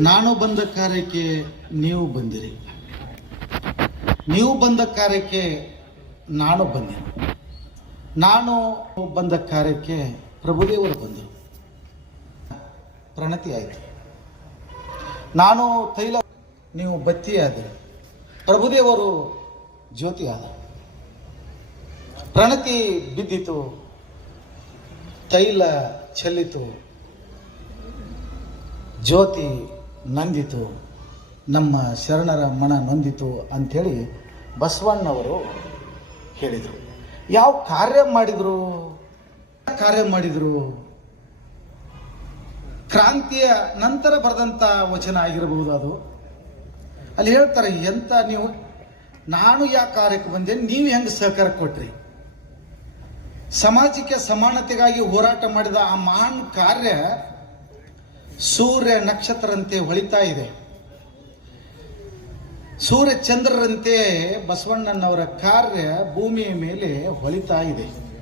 ನಾನು ಬಂದ ಕಾರ್ಯಕ್ಕೆ ನೀವು ಬಂದಿರಿ. ನೀವು ಬಂದ ಕಾರ್ಯಕ್ಕೆ ನಾನು ಬಂದೆ. ನಾನು ಬಂದ ಕಾರ್ಯಕ್ಕೆ ಪ್ರಭುದೇವರು ಬಂದರು. ಪ್ರಣತಿ ಆಯಿತು. ನಾನು ತೈಲ, ನೀವು ಬತ್ತಿ ಆದಿರಿ ಪ್ರಭುದೇವರು ಜ್ಯೋತಿ ಆದ ಪ್ರಣತಿ ಬಿದ್ದಿತು. ತೈಲ ಚೆಲ್ಲಿತು. ಜ್ಯೋತಿ ನಂದಿತು, ನಮ್ಮ ಶರಣರ ಮನ ನೊಂದಿತು ಅಂಥೇಳಿ ಬಸವಣ್ಣವರು ಹೇಳಿದರು. ಯಾವ ಕಾರ್ಯ ಮಾಡಿದರು? ಕಾರ್ಯ ಮಾಡಿದರು? ಕ್ರಾಂತಿಯ ನಂತರ ಬರೆದಂಥ ವಚನ ಆಗಿರಬಹುದು ಅದು. ಅಲ್ಲಿ ಹೇಳ್ತಾರೆ, ಎಂಥ ನೀವು, ನಾನು ಯಾವ ಕಾರ್ಯಕ್ಕೆ ಬಂದೆ, ನೀವು ಹೆಂಗೆ ಸಹಕಾರ ಕೊಟ್ರಿ? ಸಮಾಜಕ್ಕೆ ಸಮಾನತೆಗಾಗಿ ಹೋರಾಟ ಮಾಡಿದ ಆ ಮಹಾನ್ ಕಾರ್ಯ ಸೂರ್ಯ ನಕ್ಷತ್ರರಂತೆ ಹೊಳಿತಾ ಇದೆ. ಸೂರ್ಯ ಚಂದ್ರರಂತೆ ಬಸವಣ್ಣನವರ ಕಾರ್ಯ ಭೂಮಿಯ ಮೇಲೆ ಹೊಳಿತಾ ಇದೆ.